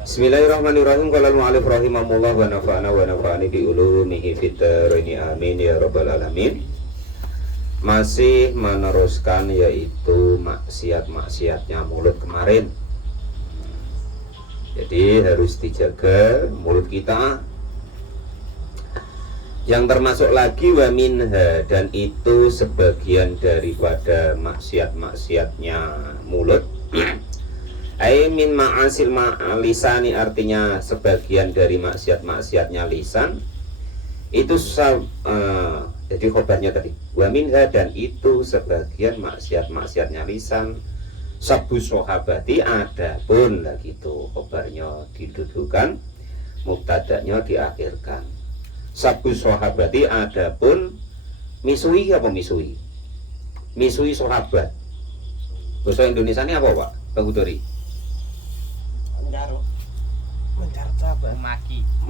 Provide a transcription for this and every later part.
Bismillahirrahmanirrahim. Qala al-mu'allif rahimahullah wa nafa'ani bi ulumihi fid dharaini amin ya rabbal alamin. Masih meneruskan yaitu maksiat-maksiatnya mulut kemarin. Jadi harus dijaga mulut kita. Yang termasuk lagi wa minha, dan itu sebagian daripada maksiat-maksiatnya mulut. Ai min ma'asil lisani, artinya sebagian dari maksiat-maksiatnya lisan. Itu jadi khobarnya tadi wa minha, dan itu sebagian maksiat-maksiatnya lisan. Sabu sahabati, adapun lah gitu, khobarnya didudukan, mubtadanya diakhirkan. Sabu sahabati, adapun misui apa misui? Misui sahabat. Bahasa Indonesia ini apa Pak? Bang Udori?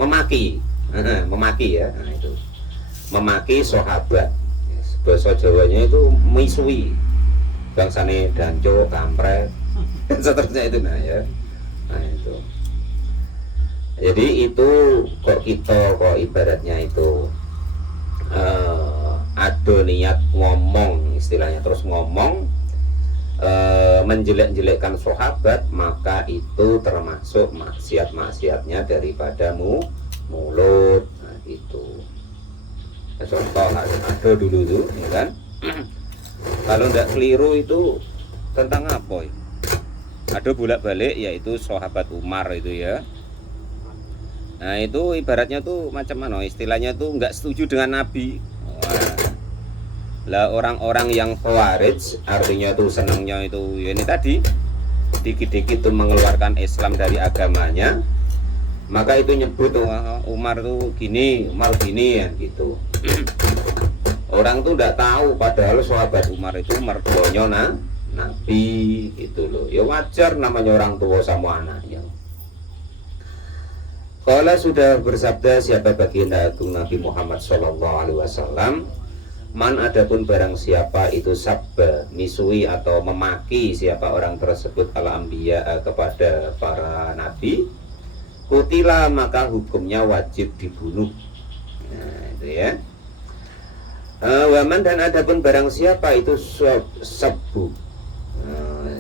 Memaki ya, nah itu memaki sahabat. Bahasa Jawanya itu misui, bangsane danco, kampret, dan seterusnya itu, nah ya, nah itu. Jadi itu kok ibaratnya itu ada niat ngomong, istilahnya terus ngomong menjelek-jelekkan sahabat, maka itu termasuk maksiat-maksiatnya daripada mulut. Nah itu contoh ada dulu tuh ya kan. Kalau tidak keliru itu tentang apa ya? Ada bolak-balik yaitu sahabat Umar itu ya. Nah itu ibaratnya tuh macam mana istilahnya tuh nggak setuju dengan Nabi. Lah orang-orang yang khawarij, artinya tuh senangnya itu ya ini tadi, dikit-dikit tuh mengeluarkan Islam dari agamanya, maka itu nyebut Umar tuh gini, Umar gini ya gitu. Orang tuh nggak tahu padahal sahabat Umar itu mertuanya Nabi gitu loh. Ya wajar namanya orang tua sama anaknya. Kalau sudah bersabda siapa baginda agung Nabi Muhammad SAW, man adapun barang siapa itu sabba, misui atau memaki siapa orang tersebut ala anbiya, kepada para nabi, kutila maka hukumnya wajib dibunuh. Nah itu ya. Waman, dan adapun barang siapa itu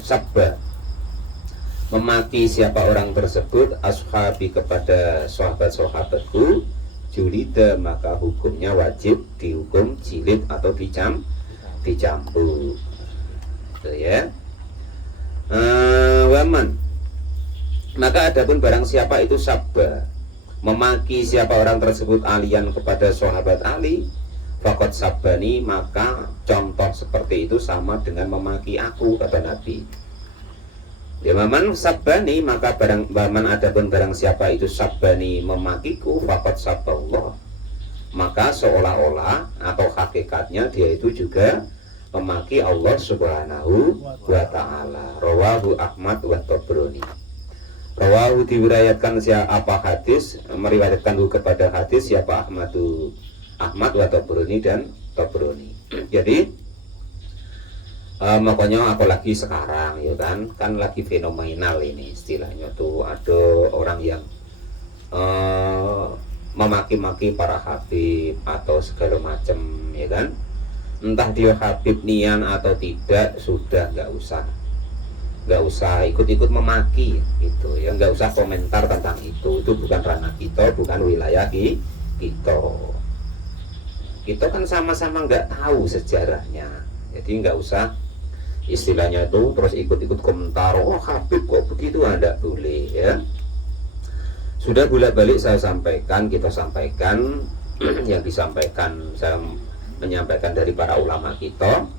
sabba, memaki siapa orang tersebut ashabi, kepada sahabat-sahabatku, julida maka hukumnya wajib dihukum jilid atau dicambuk. Itu ya. Waman, maka adapun barang siapa itu sabba, memaki siapa orang tersebut alian kepada sahabat Ali, fakot sabani, maka contoh seperti itu sama dengan memaki aku, kata Nabi. Ya maman sabani, maka baman adapun barang siapa itu sabani, memakiku, fakot saballah, maka seolah-olah atau hakikatnya dia itu juga memaki Allah Subhanahu wa ta'ala. Rawahu Ahmad wa Tabrani. Rawahu diriwayatkan siapa hadis, meriwayatkan kepada hadis siapa Ahmad wa Tabrani dan Tabrani. Jadi makanya apalagi sekarang ya kan lagi fenomenal ini istilahnya tuh, ada orang yang memaki-maki para habib atau segala macam ya kan, entah dia habib nian atau tidak, sudah nggak usah ikut-ikut memaki itu ya, nggak usah komentar tentang itu bukan ranah kita, bukan wilayah kita kan sama-sama nggak tahu sejarahnya, jadi nggak usah istilahnya itu terus ikut-ikut komentar, oh Habib kok begitu, tidak boleh ya. Sudah bolak-balik saya sampaikan, kita sampaikan yang disampaikan, saya menyampaikan dari para ulama kita,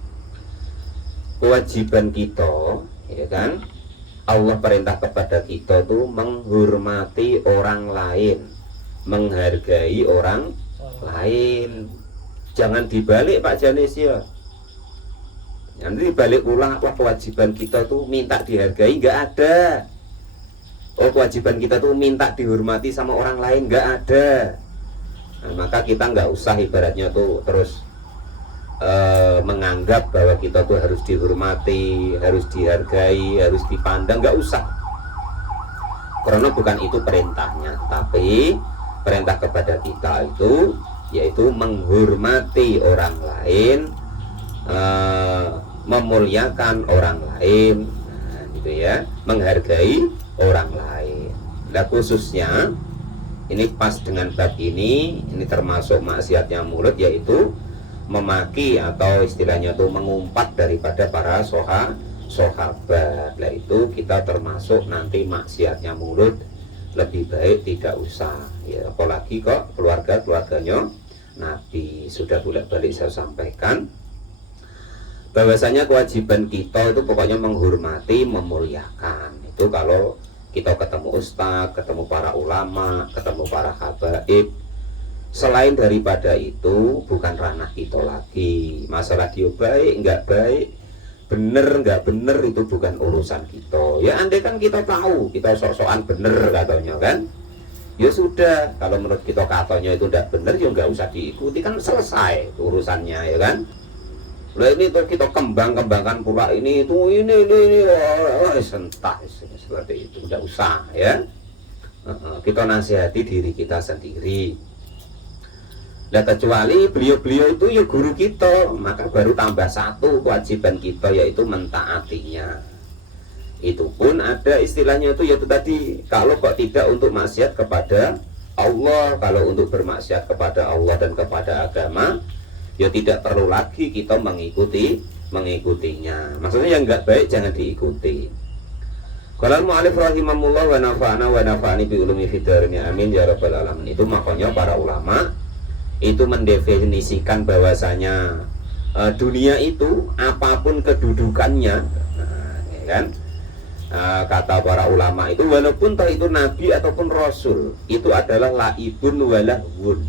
kewajiban kita ya kan, Allah perintah kepada kita tuh menghormati orang lain, menghargai orang lain. Jangan dibalik Pak Janis ya. Nanti balik ulang, apa kewajiban kita tuh minta dihargai, nggak ada. Oh kewajiban kita tuh minta dihormati sama orang lain, nggak ada. Nah, maka kita nggak usah ibaratnya tuh terus menganggap bahwa kita tuh harus dihormati, harus dihargai, harus dipandang, nggak usah. Karena bukan itu perintahnya, tapi perintah kepada kita itu yaitu menghormati orang lain, memuliakan orang lain, nah, gitu ya, menghargai orang lain. Nah khususnya ini pas dengan bab ini termasuk maksiatnya mulut, yaitu memaki atau istilahnya itu mengumpat daripada para sahabat. Nah itu kita termasuk nanti maksiatnya mulut, lebih baik tidak usah ya, apalagi kok keluarganya Nabi. Sudah bolak-balik saya sampaikan bahwasanya kewajiban kita itu pokoknya menghormati, memuliakan. Itu kalau kita ketemu ustaz, ketemu para ulama, ketemu para habaib. Selain daripada itu bukan ranah kita lagi. Masalah dia baik nggak baik, bener nggak bener, itu bukan urusan kita. Ya andai kan kita tahu kita sok-sokan bener katanya kan, ya sudah. Kalau menurut kita katanya itu tidak bener, ya nggak usah diikuti, kan selesai urusannya ya kan. Lah ini tuh kita kembangkan pula ini entah seperti itu, nggak usah ya. Kita nasihati diri kita sendiri. Nah kecuali beliau-beliau itu ya guru kita, maka baru tambah satu kewajiban kita, yaitu mentaatinya. Itu pun ada istilahnya itu yaitu tadi, kalau kok tidak untuk maksiat kepada Allah, kalau untuk bermaksiat kepada Allah dan kepada agama, ya tidak perlu lagi kita mengikutinya. Maksudnya yang enggak baik jangan diikuti. Qala al-mu'allif rahimahullah wa nafa'ana wa nafa'ani bi ulumi fid dharain amin ya rabbal alamin. Itu makanya para ulama itu mendefinisikan bahwasanya dunia itu apapun kedudukannya, ya kan? Kata para ulama itu walaupun toh itu nabi ataupun rasul, itu adalah laibun walahwun,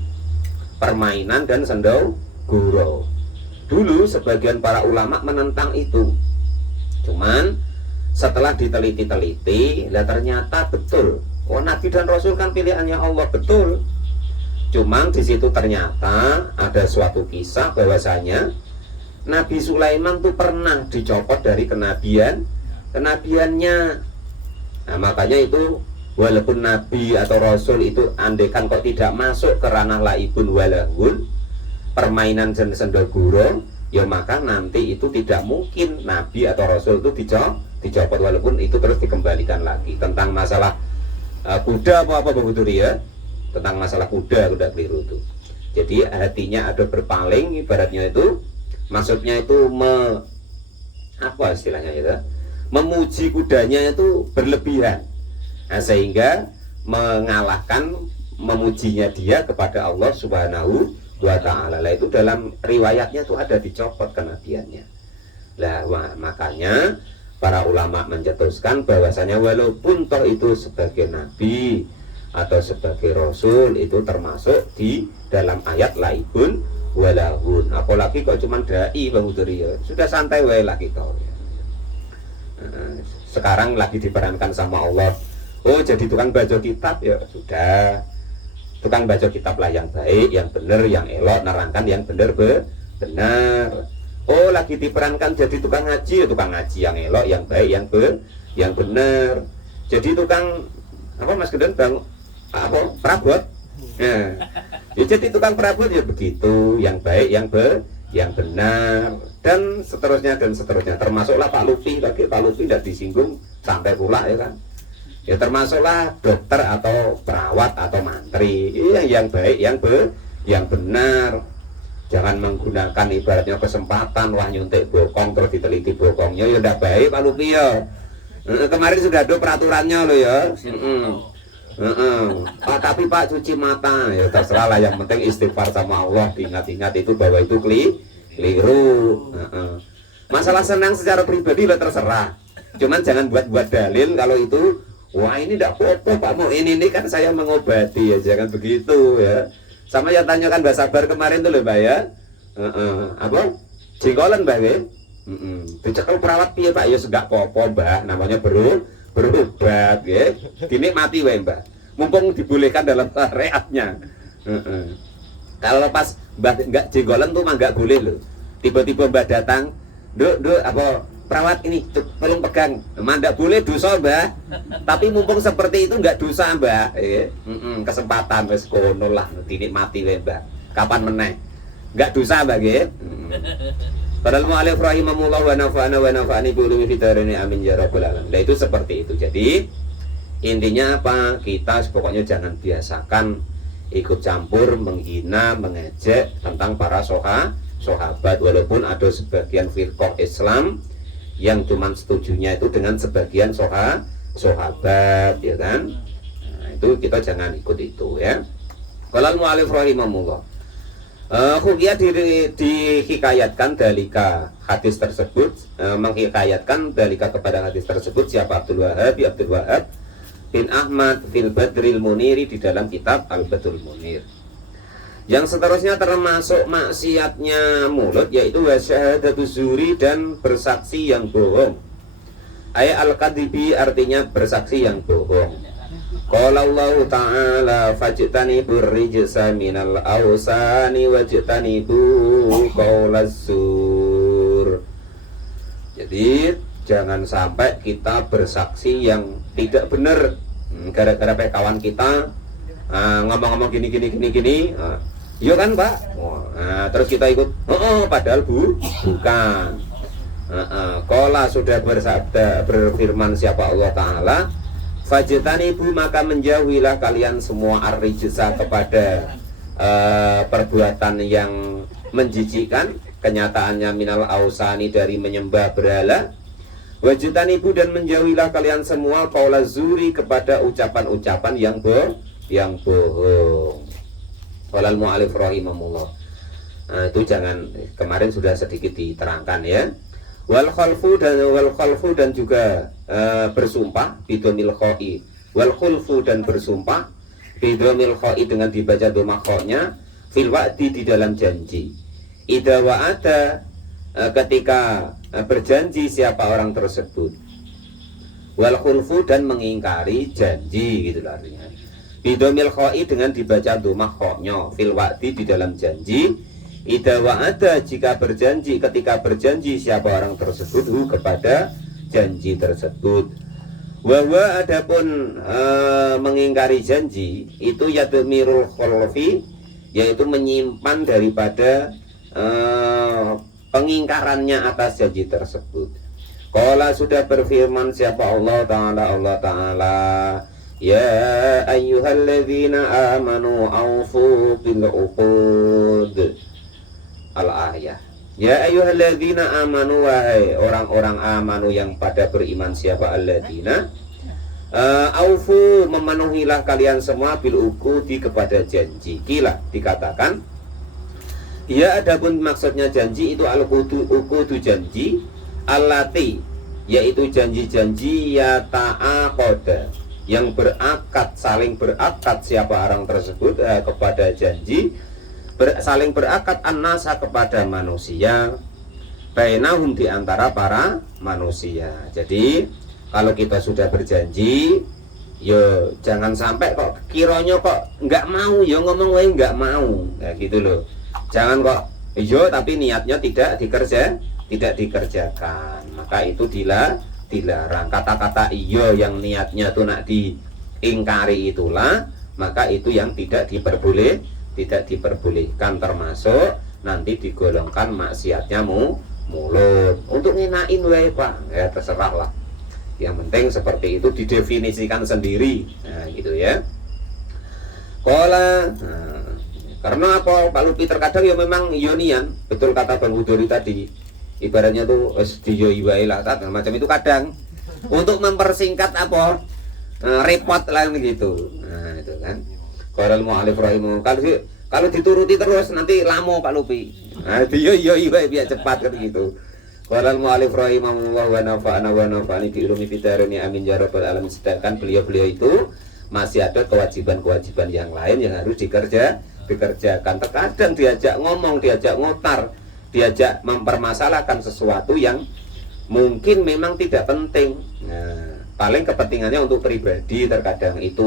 permainan dan sendau gurau. Dulu sebagian para ulama menentang itu, cuman setelah diteliti-teliti, lah ternyata betul. Oh nabi dan rasul kan pilihannya Allah, betul. Cuman di situ ternyata ada suatu kisah bahwasanya Nabi Sulaiman tuh pernah dicopot dari kenabiannya. Nah, makanya itu walaupun nabi atau rasul itu andaikan kok tidak masuk ke ranah laibun walahun, permainan sendaguro, ya maka nanti itu tidak mungkin nabi atau rasul itu dicopot, walaupun itu terus dikembalikan lagi. Tentang masalah kuda apa begitu ya, tentang masalah kuda keliru itu. Jadi hatinya ada berpaling, ibaratnya itu maksudnya itu apa istilahnya itu, memuji kudanya itu berlebihan, nah, sehingga mengalahkan memujinya dia kepada Allah Subhanahu wa ta'ala. Itu dalam riwayatnya itu ada dicopot kenabiannya. Lah makanya para ulama mencetuskan bahwasanya walaupun toh itu sebagai nabi atau sebagai rasul, itu termasuk di dalam ayat laibun walahun. Apalagi kok cuma dai Bang Udri ya, sudah santai wae lah kita. Sekarang lagi diperankan sama Allah. Oh jadi tukang baca kitab, ya sudah, tukang baca kitab lah yang baik, yang benar, yang elok, nerangkan yang benar. Oh lagi diperankan jadi tukang ngaji, ya tukang ngaji yang elok, yang baik, yang benar. Jadi tukang apa Mas Geden Bang apa perabot, ya jadi tukang perabot ya begitu, yang baik, yang benar, dan seterusnya, termasuklah Pak Lupi lagi. Pak Lupi tidak disinggung sampai pula ya kan, ya termasuklah dokter atau perawat atau mantri, yang baik, yang benar. Jangan menggunakan ibaratnya kesempatan, wah nyuntik bokong terus diteliti bokongnya, ya udah baik Pak Lupi ya. Kemarin sudah ada peraturannya loh ya. Tapi Pak cuci mata, ya terserah lah, yang penting istighfar sama Allah, diingat-ingat itu bahwa itu keliru. Masalah senang secara pribadi lah terserah, cuman jangan buat dalil kalau itu wah ini tidak apa-apa Pak, mau ini kan saya mengobati, ya jangan begitu ya. Sama yang tanyakan Mbak Sabar kemarin tuh loh Mbak ya, apa jenggolan Mbak ya, dicekel perawat piye Pak, ya enggak apa-apa Mbak, namanya berobat ya, dinikmati wae Mbak, mumpung dibolehkan dalam syariatnya. Kalau pas Mbak enggak jenggolan tuh mah enggak boleh loh. Tiba-tiba Mbak datang, "Duk, apa perawat ini tolong pegang. Nggak boleh dosa mbak, tapi mumpung seperti itu nggak dosa mbak. Kesempatan wes kono lah, dinikmati wes mbak. Kapan meneh? Nggak dosa mbak ya. Padahal mu'alif rahimahullah wa nafa'ani bi ulumi fid dharain amin ya rabbal alamin. Nah itu seperti itu. Jadi intinya apa? Kita pokoknya jangan biasakan ikut campur, menghina, mengejek tentang para sahabat, walaupun ada sebagian firqah Islam yang cuman setujunya itu dengan sebagian sahabat, ya kan? Nah, itu kita jangan ikut itu ya. Qala al-mu'allif rahimahullah. Hukia dihikayatkan dalika hadis tersebut, menghikayatkan dalika kepada hadis tersebut siapa? Abdul Wahab bin Ahmad fil Badril Muniri di dalam kitab Al-Badrul Munir. Yang seterusnya termasuk maksiatnya mulut yaitu wasyahadatu zuri dan bersaksi yang bohong. Ayat al-kadhibi artinya bersaksi yang bohong. Qala Allah Ta'ala fajtanibur rijsa minal awsani wajtanibu qaulaz zur. Jadi jangan sampai kita bersaksi yang tidak benar gara-gara kawan kita ngomong-ngomong gini. Iya kan Pak? Terus kita ikut, padahal bukan. Qala sudah bersabda, berfirman siapa Allah Ta'ala, fajtanibu maka menjauhilah kalian semua ar-rijsa kepada perbuatan yang menjijikkan, kenyataannya minal ausani dari menyembah berhala, wajtanibu dan menjauhilah kalian semua qaula zuri kepada ucapan-ucapan yang bohong. Walal mu'alif rahimahullah. Itu jangan, kemarin sudah sedikit diterangkan ya. Wal khalfu dan juga bersumpah bidomil khoi. Wal khulfu dan bersumpah bidomil khoi dengan dibaca doma khonya fil wa'di di dalam janji. Idza wa'ada ketika berjanji siapa orang tersebut. Wal khulfu dan mengingkari janji gitu artinya. Bidomil khoi dengan dibaca doma khonya fil wa'di di dalam janji. Idza wa'ada jika berjanji, ketika berjanji siapa orang tersebut kepada janji tersebut. Wa adapun mengingkari janji itu yadmirul khulfi yaitu menyimpan daripada pengingkarannya atas janji tersebut. Qala sudah berfirman siapa Allah Ta'ala ya ayyuhalladzina amanu aufu bil uqud. Al-ayah. Ya ayyuhalladzina amanu wahai orang-orang amanu yang pada beriman siapa alladzina aufu memenuhilah kalian semua bil uqudi kepada janji. Kila dikatakan ya adapun maksudnya janji itu al-uqudu janji allati yaitu janji-janji ya ta'aqada yang berakad, saling berakad siapa orang tersebut kepada janji, saling berakad an-nasa kepada manusia, bainahum di antara para manusia. Jadi kalau kita sudah berjanji, yo jangan sampai kok kiranya kok nggak mau, yo ngomong wae nggak mau, ya gitu loh. Jangan kok yo tapi niatnya tidak dikerjakan, maka itu dilarang. Kata-kata iyo yang niatnya tuh nak diingkari itulah, maka itu yang tidak diperbolehkan, termasuk nanti digolongkan maksiatnya mulut. Untuk ngenain wae Pak, ya terserah lah. Yang penting seperti itu didefinisikan sendiri, nah gitu ya. Karena apa Pak Lupi terkadang ya memang ionian, betul kata Bang Budori tadi. Ibaratnya tuh diyo wae lah macam itu kadang untuk mempersingkat apa repot lah gitu. Nah itu kan. Qala al-mu'allif rahimahu kalau dituruti terus nanti lama Pak Lupi. Nah diyo wae biar cepat kan gitu. Qala al-mu'allif rahimahullah wa nafa'ani bi ulumi fid dharain amin ya rabbal alamin. Sedangkan beliau itu masih ada kewajiban-kewajiban yang lain yang harus dikerjakan. Terkadang diajak ngomong, diajak ngotar, diajak mempermasalahkan sesuatu yang mungkin memang tidak penting. Nah, paling kepentingannya untuk pribadi terkadang itu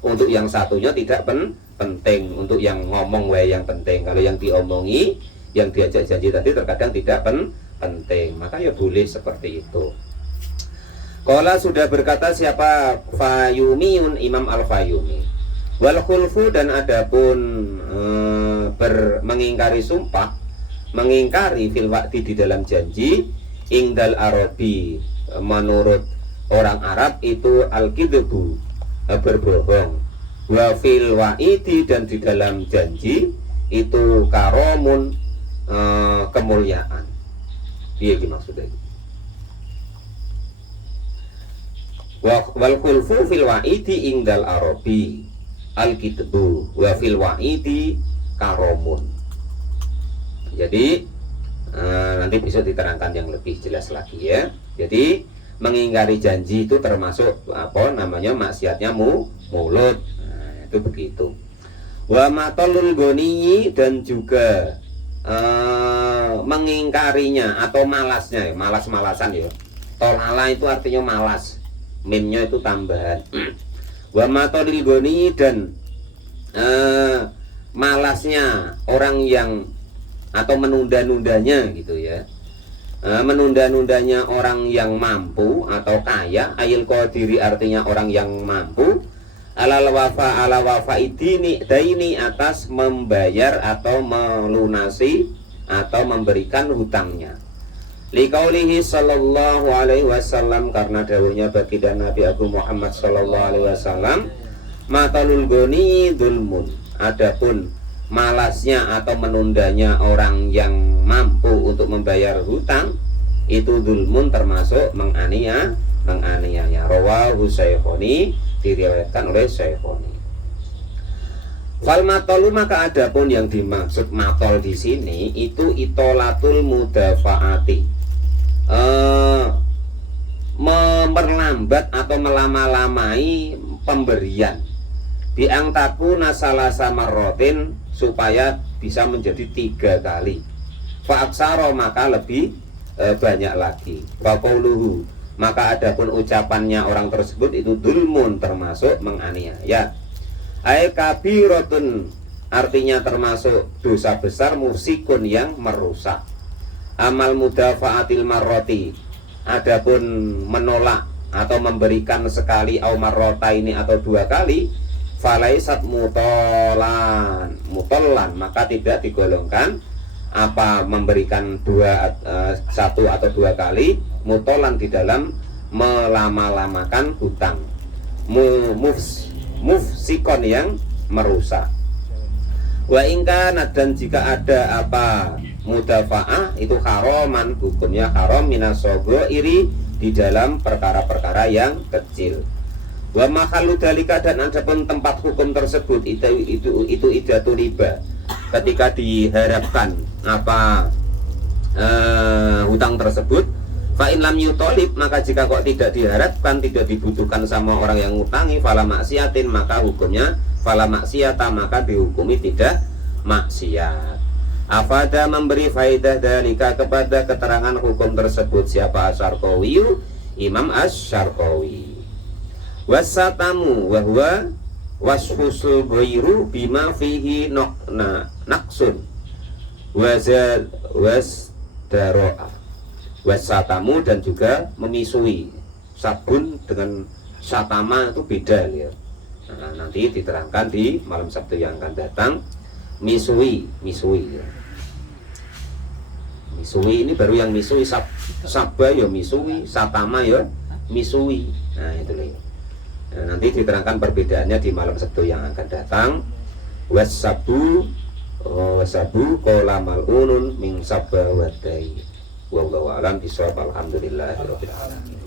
untuk yang satunya tidak penting, untuk yang ngomong yang penting. Kalau yang diomongi, yang diajak janji tadi terkadang tidak penting, maka ya boleh seperti itu. Qala sudah berkata siapa? Fayumiyun, Imam Al-Fayumi. Wal khulfu, dan adapun mengingkari sumpah, mengingkari fil wa'di di dalam janji, ingdal Arabi, menurut orang Arab itu al-kidbu, berbohong. Wa fil wa'idi, dan di dalam janji itu karomun, kemuliaan. Iya maksudnya. Wal khulfu fil wa'idi ingdal Arabi al-kidbu wa fil wa'idi karomun. Jadi nanti bisa diterangkan yang lebih jelas lagi ya. Jadi mengingkari janji itu termasuk apa namanya maksiatnya mulut. Nah, itu begitu. Wa matolul goniyi, dan juga mengingkarinya atau malasnya, malas-malasan ya. Tolala itu artinya malas, mimnya itu tambahan. Wa matolul goniyi, dan malasnya orang yang atau menunda-nundanya gitu ya. Menunda-nundanya orang yang mampu atau kaya, ayil qadiri artinya orang yang mampu, ala wafa daini, atas membayar atau melunasi atau memberikan hutangnya. Liqaulihi sallallahu alaihi wasallam, karena dawuhnya baginda Nabi Abu Muhammad sallallahu alaihi wasallam, matalul goni dzulmun, adapun malasnya atau menundanya orang yang mampu untuk membayar hutang itu dzulmun, termasuk menganiaya. Rawahu Syekhoni, diriwayatkan oleh Syekhoni. Fal matolu, maka adapun yang dimaksud matol di sini itu itolatul mudafaati, memperlambat atau melama-lamai pemberian, biang taku nasalasa marrotin, supaya bisa menjadi 3 kali. Fa'aksaro, maka lebih banyak lagi. Faqauluhu, maka adapun ucapannya orang tersebut itu dzulmun, termasuk menganiaya. Ai kabiratun, artinya termasuk dosa besar, musikun, yang merusak. Amal mudafaatil marroti, adapun menolak atau memberikan sekali, au marrota ini atau 2 kali, falaisat mutollan, maka tidak digolongkan apa memberikan 1 atau 2 kali, mutollan di dalam melama-lamakan hutang, mufsikon, yang merusak. Wa ingkana, dan jika ada apa mudafa'ah itu haraman, hukumnya haram, minasogo iri, di dalam perkara-perkara yang kecil. Wa makhalu dalika, dan adapun tempat hukum tersebut itu idatu riba, ketika diharapkan apa hutang tersebut. Fa in lam yutolib, maka jika kok tidak diharapkan, tidak dibutuhkan sama orang yang ngutangi, fala maksiatin, maka hukumnya fala maksiata, maka dihukumi tidak maksiat. Afada, memberi faidah dalika kepada keterangan hukum tersebut siapa? Asyarqawi, Imam Asyarqawi. Wasatamu wahwa wasfusul ghairu bima fihi naqsun wazad wasdaro'a. Wasatamu, dan juga memisui. Sabun dengan satama itu beda ya. Nah, nanti diterangkan di malam Sabtu yang akan datang. Misui ya. Misui ini baru yang misui, sabba ya misui, satama ya misui. Nah itu nih. Nah, nanti diterangkan perbedaannya di malam Sabtu yang akan datang. Wasabu qala mal'unun min sabba wadai. Wallahu a'lam bishawab. Alhamdulillahirabbil alamin.